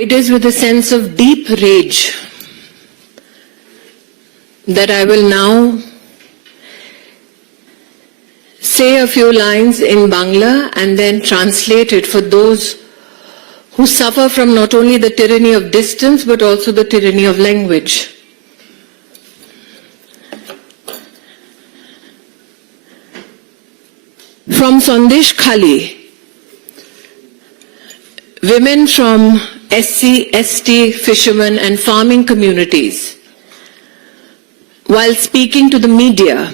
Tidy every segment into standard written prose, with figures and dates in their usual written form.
It is with a sense of deep rage that I will now say a few lines in Bangla and then translate it for those who suffer from not only the tyranny of distance but also the tyranny of language. From Sandesh Khali, women from SC, ST, fishermen and farming communities, while speaking to the media,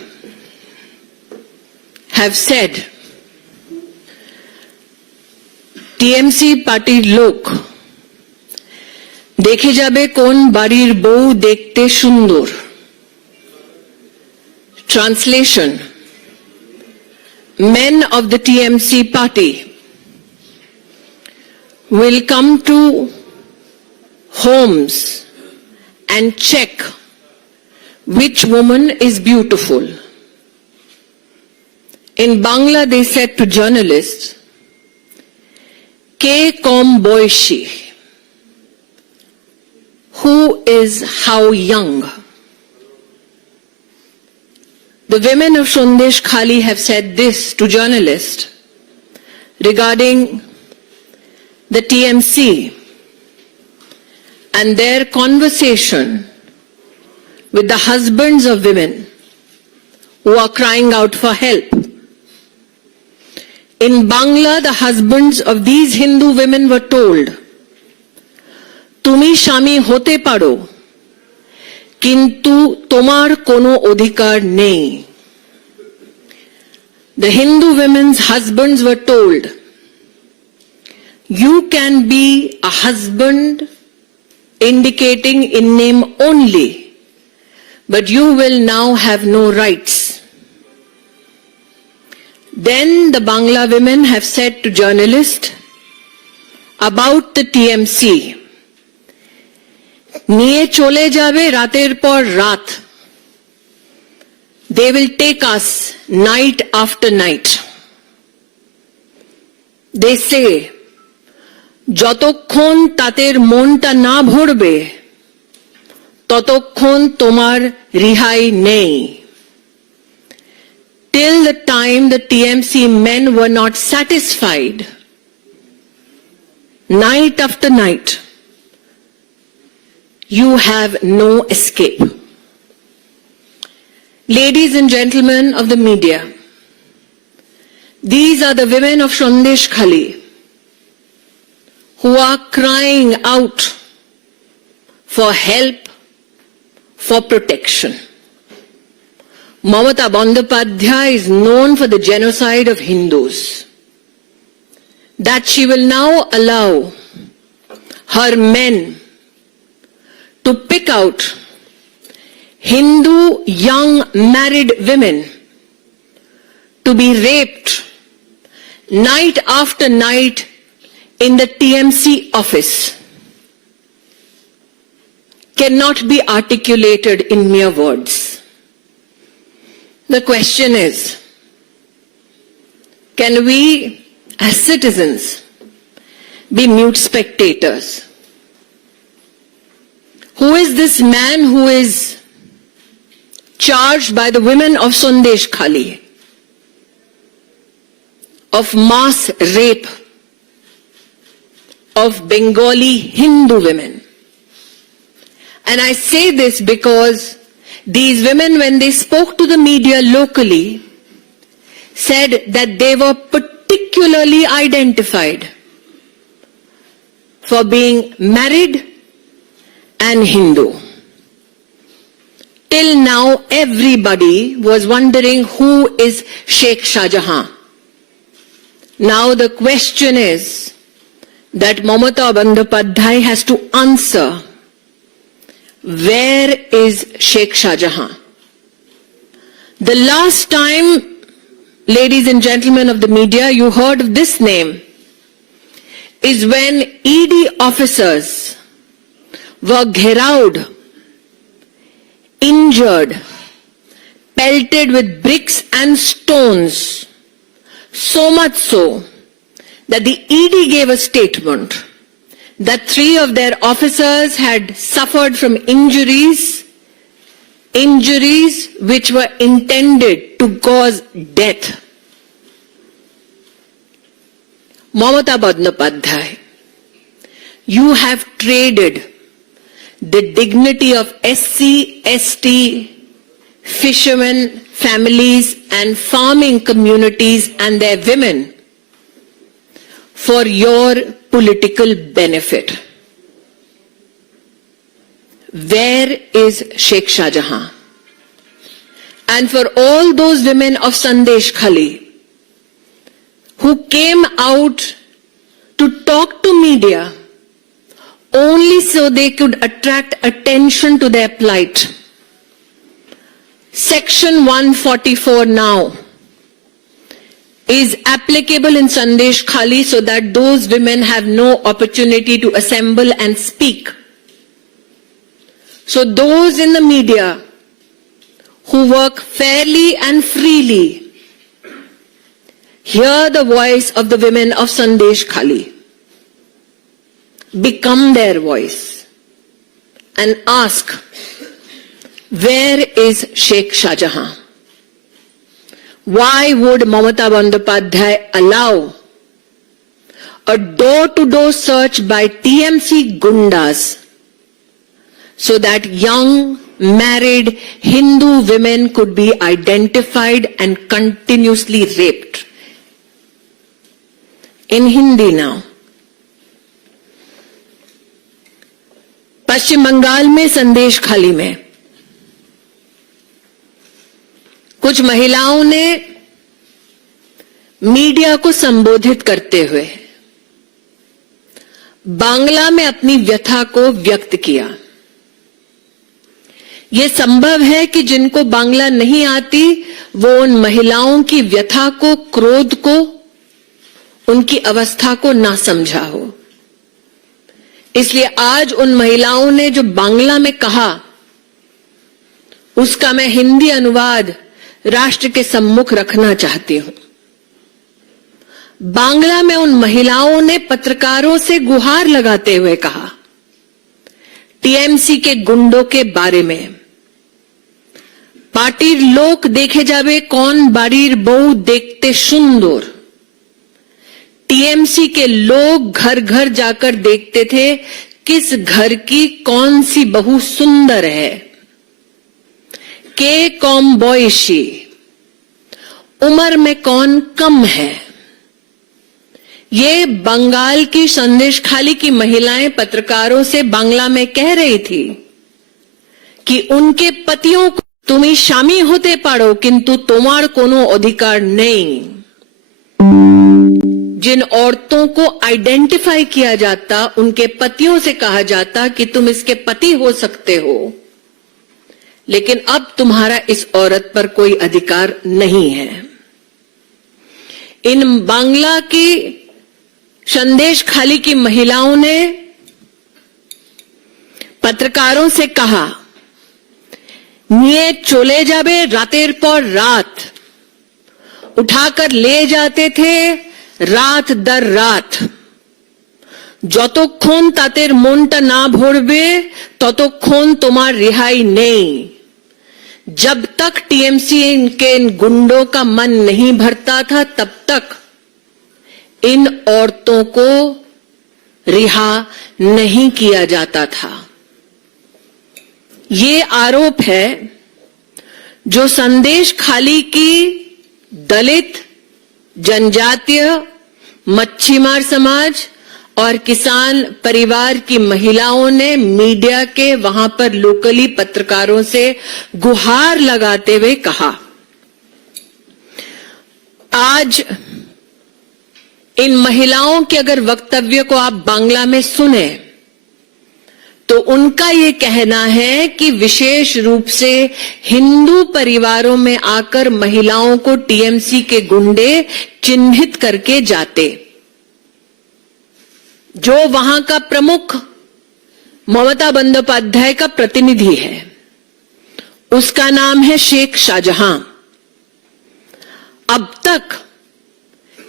have said, TMC party lok dekhe jabe kon barir bou dekhte sundor. Translation: men of the TMC party will come to homes and check which woman is beautiful. In Bangla, they said to journalists, Ke kom boishi, who is how young? The women of Sandesh Khali have said this to journalists regarding the TMC and their conversation with the husbands of women who are crying out for help. In Bangla, the husbands of these Hindu women were told, Tumi Shami hote paro, kintu tomar kono odhikar nei. The Hindu women's husbands were told, you can be a husband indicating in name only, but you will now have no rights. Then the Bangla women have said to journalists about the TMC, Niye chole jabe rater por rat. They will take us night after night. They say, যতক্ষণ তাদের মনটা না ভরবে ততক্ষণ তোমার রিহাই নেই. Till the time the TMC men were not satisfied, night after night, you have no escape. Ladies and gentlemen of the media, these are the women of Sandesh Khali who are crying out for help, for protection. Mamata Bandyopadhyay is known for the genocide of Hindus. That she will now allow her men to pick out Hindu young married women to be raped night after night in the TMC office cannot be articulated in mere words. The question is, can we as citizens be mute spectators? Who is this man who is charged by the women of Sandesh Khali of mass rape of Bengali Hindu women? And I say this because these women, when they spoke to the media locally, said that they were particularly identified for being married and Hindu. Till now, everybody was wondering who is Sheikh Shah Jahan. Now the question is that Mamata Bandyopadhyay has to answer, where is Sheikh Shah Jahan? The last time, ladies and gentlemen of the media, you heard of this name is when ED officers were gheraud, injured, pelted with bricks and stones, so much so that the ED gave a statement that 3 of their officers had suffered from injuries which were intended to cause death. Mamata Bandyopadhyay, you have traded the dignity of SC, ST, fishermen, families and farming communities and their women for your political benefit. Where is Sheikh Shahjahan? And for all those women of Sandesh Khali who came out to talk to media only so they could attract attention to their plight. Section 144 now is applicable in Sandesh Khali so that those women have no opportunity to assemble and speak. So those in the media who work fairly and freely, hear the voice of the women of Sandesh Khali. Become their voice and ask, where is Sheikh Shahjahan? Why would Mamata Bandyopadhyay allow a door-to-door search by TMC Gundas so that young, married Hindu women could be identified and continuously raped? In Hindi now. पश्चिम बंगाल में संदेश खाली में कुछ महिलाओं ने media को संबोधित करते हुए बांग्ला में अपनी व्यथा को व्यक्त किया। यह संभव है कि जिनको बांग्ला नहीं आती वो उन महिलाओं की व्यथा को, क्रोध को, उनकी अवस्था को ना समझा हो। इसलिए आज उन महिलाओं ने जो बांग्ला में कहा उसका मैं हिंदी अनुवाद राष्ट्र के सम्मुख रखना चाहती हूं। बांग्ला में उन महिलाओं ने पत्रकारों से गुहार लगाते हुए कहा, टीएमसी के गुंडों के बारे में, पार्टीर लोक देखे जावे कौन बाड़ीर बहू देखते सुंदर। टीएमसी के लोग घर घर जाकर देखते थे किस घर की कौन सी बहू सुंदर है। के कौम बॉयशी, उम्र में कौन कम है। ये बंगाल की संदेश खाली की महिलाएं पत्रकारों से बांग्ला में कह रही थी कि उनके पतियों को तुम्हें शामी होते पाड़ो किंतु तुम्हार कोनो अधिकार नहीं। जिन औरतों को आइडेंटिफाई किया जाता उनके पतियों से कहा जाता कि तुम इसके पति हो सकते हो, लेकिन अब तुम्हारा इस औरत पर कोई अधिकार नहीं है। इन बांग्ला की संदेश खाली की महिलाओं ने पत्रकारों से कहा, निये चले जाबे रातेर पर रात, उठाकर ले जाते थे रात दर रात। যতক্ষণ তাদের মনটা না ভরবে ততক্ষণ তোমার रिहाई नहीं। जब तक टीएमसी के इन गुंडों का मन नहीं भरता था तब तक इन औरतों को रिहा नहीं किया जाता था। ये आरोप है जो संदेश खाली की दलित, जनजातीय, मच्छीमार समाज और किसान परिवार की महिलाओं ने मीडिया के वहां पर लोकली पत्रकारों से गुहार लगाते हुए कहा। आज इन महिलाओं के अगर वक्तव्य को आप बांग्ला में सुने तो उनका ये कहना है कि विशेष रूप से हिंदू परिवारों में आकर महिलाओं को टीएमसी के गुंडे चिन्हित करके जाते। जो वहां का प्रमुख ममता बंदोपाध्याय का प्रतिनिधि है उसका नाम है शेख शाहजहां। अब तक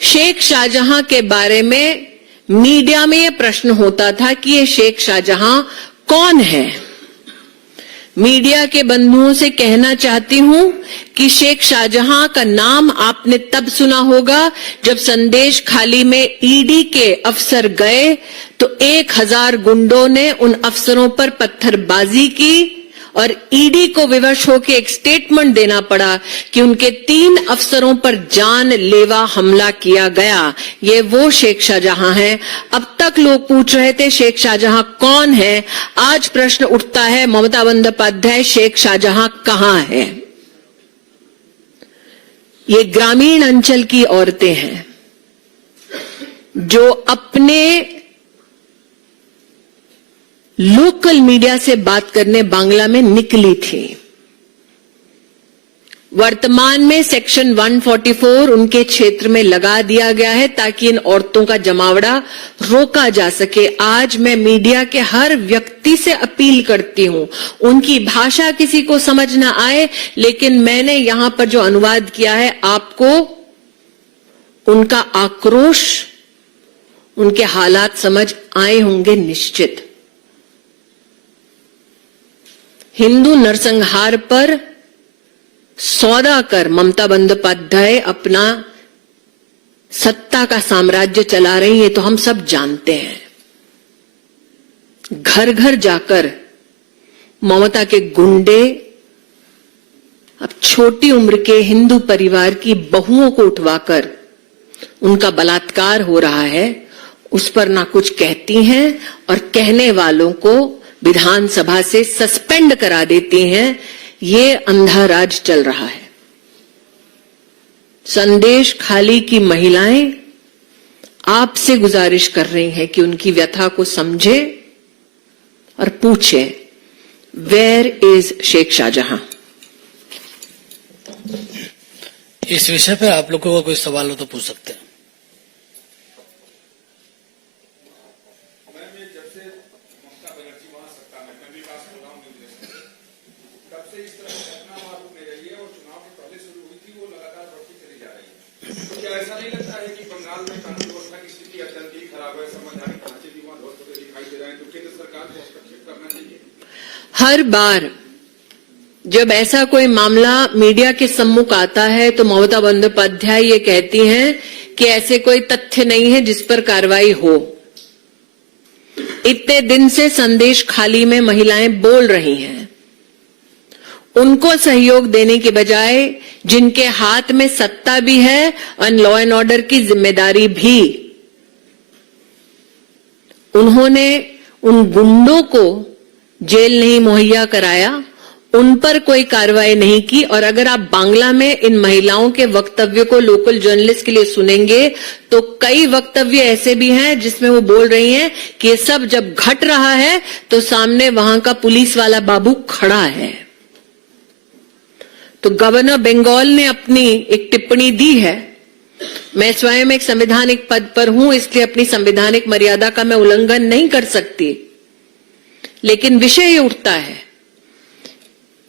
शेख शाहजहां के बारे में मीडिया में यह प्रश्न होता था कि ये शेख शाहजहां कौन है। मीडिया के बंधुओं से कहना चाहती हूं कि शेख शाहजहां का नाम आपने तब सुना होगा जब संदेश खाली में ईडी के अफसर गए तो 1000 गुंडों ने उन अफसरों पर पत्थरबाजी की और ईडी को विवश होकर एक स्टेटमेंट देना पड़ा कि उनके 3 अफसरों पर जानलेवा हमला किया गया। ये वो शेख शाहजहां हैं। अब तक लोग पूछ रहे थे शेख शाहजहां कौन है। आज प्रश्न उठता है ममता बंदोपाध्याय शेख शाहजहां कहां है। ये ग्रामीण अंचल की औरतें हैं जो अपने लोकल मीडिया से बात करने बांग्ला में निकली थी। वर्तमान में सेक्शन 144 उनके क्षेत्र में लगा दिया गया है ताकि इन औरतों का जमावड़ा रोका जा सके। आज मैं मीडिया के हर व्यक्ति से अपील करती हूं, उनकी भाषा किसी को समझ ना आए, लेकिन मैंने यहां पर जो अनुवाद किया है आपको उनका आक्रोश, उनके हालात समझ आए होंगे निश्चित। हिंदू नरसंहार पर सौदा कर ममता बंदोपाध्याय अपना सत्ता का साम्राज्य चला रही है तो हम सब जानते हैं। घर घर जाकर ममता के गुंडे अब छोटी उम्र के हिंदू परिवार की बहुओं को उठवाकर उनका बलात्कार हो रहा है, उस पर ना कुछ कहती हैं और कहने वालों को विधानसभा से सस्पेंड करा देती हैं। ये अंधा राज चल रहा है। संदेश खाली की महिलाएं आपसे गुजारिश कर रही हैं कि उनकी व्यथा को समझे और पूछे, वेयर इज शेख शाहजहां। इस विषय पर आप लोगों का कोई सवाल हो तो पूछ सकते हैं। ऐसा नहीं लगता है कि बंगाल में कानून व्यवस्था की स्थिति अत्यंत ही खराब है, संवैधानिक ढांचे भी वहां ध्वस्त होते दिखाई दे रहे हैं, तो केंद्र सरकार को हस्तक्षेप करना चाहिए। हर बार जब ऐसा कोई मामला मीडिया के सम्मुख आता है तो ममता बंदोपाध्याय ये कहती हैं कि ऐसे कोई तथ्य नहीं है जिस पर कार्रवाई हो। इतने दिन से संदेश खाली में महिलाएं बोल रही हैं, उनको सहयोग देने के बजाय जिनके हाथ में सत्ता भी है और लॉ एंड ऑर्डर की जिम्मेदारी भी, उन्होंने उन गुंडों को जेल नहीं मुहैया कराया, उन पर कोई कार्रवाई नहीं की। और अगर आप बांग्ला में इन महिलाओं के वक्तव्य को लोकल जर्नलिस्ट के लिए सुनेंगे तो कई वक्तव्य ऐसे भी हैं जिसमें वो बोल रही हैं कि ये सब जब घट रहा है तो सामने वहां का पुलिस वाला बाबू खड़ा है। तो गवर्नर बंगाल ने अपनी एक टिप्पणी दी है। मैं स्वयं एक संवैधानिक पद पर हूं, इसलिए अपनी संवैधानिक मर्यादा का मैं उल्लंघन नहीं कर सकती, लेकिन विषय ये उठता है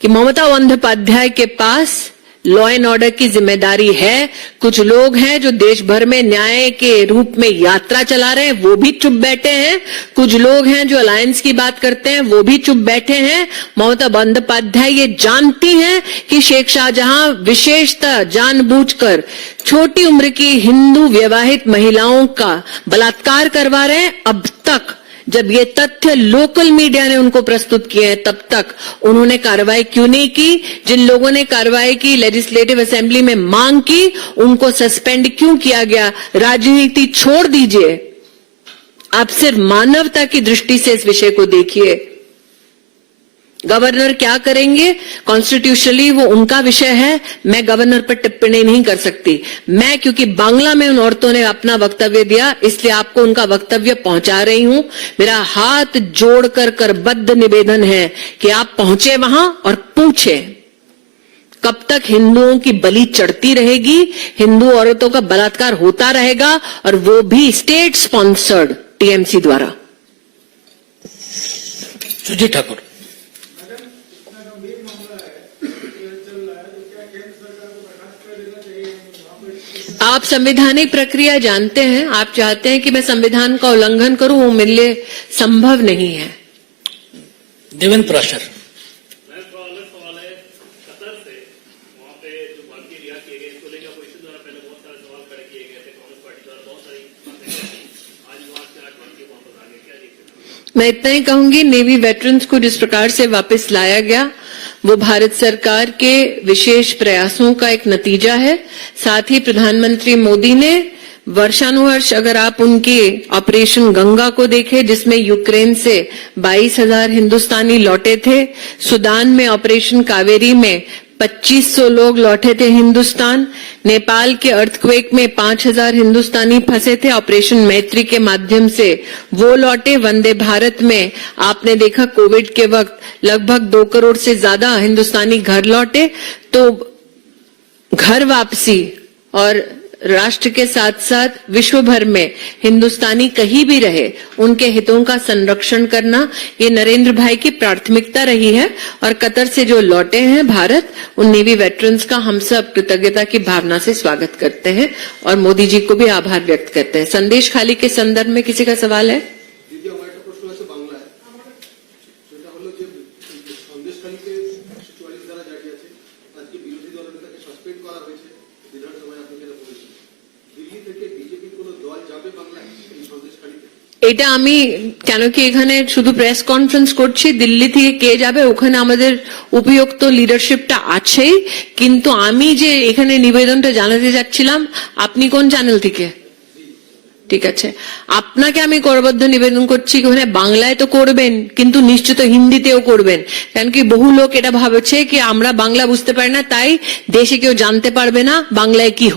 कि ममता बंदोपाध्याय के पास लॉ एंड ऑर्डर की जिम्मेदारी है। कुछ लोग हैं जो देश भर में न्याय के रूप में यात्रा चला रहे हैं, वो भी चुप बैठे हैं। कुछ लोग हैं जो अलायंस की बात करते हैं, वो भी चुप बैठे हैं। ममता बंदोपाध्याय ये जानती हैं कि शेख शाहजहां विशेषतः जानबूझकर छोटी उम्र की हिंदू विवाहित महिलाओं का बलात्कार करवा रहे हैं। अब तक जब ये तथ्य लोकल मीडिया ने उनको प्रस्तुत किए हैं तब तक उन्होंने कार्रवाई क्यों नहीं की? जिन लोगों ने कार्रवाई की, लेजिस्लेटिव असेंबली में मांग की, उनको सस्पेंड क्यों किया गया? राजनीति छोड़ दीजिए, आप सिर्फ मानवता की दृष्टि से इस विषय को देखिए। गवर्नर क्या करेंगे कॉन्स्टिट्यूशनली वो उनका विषय है, मैं गवर्नर पर टिप्पणी नहीं कर सकती। मैं क्योंकि बांग्ला में उन औरतों ने अपना वक्तव्य दिया इसलिए आपको उनका वक्तव्य पहुंचा रही हूं। मेरा हाथ जोड़कर करबद्ध निवेदन है कि आप पहुंचे वहां और पूछे, कब तक हिंदुओं की बलि चढ़ती रहेगी, हिंदू औरतों का बलात्कार होता रहेगा, और वो भी स्टेट स्पॉन्सर्ड टीएमसी द्वारा। सुजीत ठाकुर। आप संवैधानिक प्रक्रिया जानते हैं, आप चाहते हैं कि मैं संविधान का उल्लंघन करूं, वो मेरे लिए संभव नहीं है। देवेंद्र प्राशर। सवाल है कतर से वहाँ पे जो भारतीय रिहा किए गए इसको लेकर अपोजिशन द्वारा पहले बहुत सारे सवाल खड़े किए गए थे, कांग्रेस पार्टी द्वारा बहुत सारी बातें की। आज विवाद के 8 भारतीय वापस आ गए, क्या देखते हैं? मैं इतना ही कहूंगी, नेवी वेटरन्स को जिस प्रकार से वापस लाया गया वो भारत सरकार के विशेष प्रयासों का एक नतीजा है। साथ ही प्रधानमंत्री मोदी ने वर्षानुवर्ष, अगर आप उनके ऑपरेशन गंगा को देखें जिसमें यूक्रेन से 22,000 हिंदुस्तानी लौटे थे, सुदान में ऑपरेशन कावेरी में 2500 लोग लौटे थे हिंदुस्तान, नेपाल के अर्थक्वेक में 5,000 हिंदुस्तानी फंसे थे, ऑपरेशन मैत्री के माध्यम से वो लौटे। वंदे भारत में आपने देखा कोविड के वक्त लगभग 2 करोड़ से ज्यादा हिंदुस्तानी घर लौटे। तो घर वापसी और राष्ट्र के साथ साथ विश्व भर में हिंदुस्तानी कहीं भी रहे उनके हितों का संरक्षण करना, ये नरेंद्र भाई की प्राथमिकता रही है। और कतर से जो लौटे हैं भारत, उन नेवी वेटरन्स का हम सब कृतज्ञता की भावना से स्वागत करते हैं और मोदी जी को भी आभार व्यक्त करते हैं। संदेश खाली के संदर्भ में किसी का सवाल है? দ্বিতীয় আমার একটা প্রশ্ন আছে বাংলায়, সেটা হলো যে সন্দেশখালীতে 144 ধারা জারি আছে, আজকে বিরোধী দলনেতাকে সাসপেন্ড করা হয়েছে বিধানসভায়, আপনি যেটা বলেছেন, দিল্লি থেকে বিজেপির কোনো দল যাবে বাংলায় এই সন্দেশখালীতে? এটা আমি কেন কি এখানে শুধু প্রেস কনফারেন্স করছি, দিল্লি থেকে কে যাবে ওখানে আমাদের উপযুক্ত লিডারশিপটা আছেই, কিন্তু আমি যে এখানে নিবেদনটা জানাতে যাচ্ছিলাম, আপনি কোন চ্যানেল থেকে? ঠিক আছে, আপনাকে আমি করবদ্ধ নিবেদন করছি ওখানে বাংলায় তো করবেন কিন্তু নিশ্চিত হিন্দিতেও করবেন, কারণ কি বহু লোক এটা ভাবছে কি আমরা বাংলা বুঝতে পারি না তাই দেশে কেউ জানতে পারবে না বাংলায় কি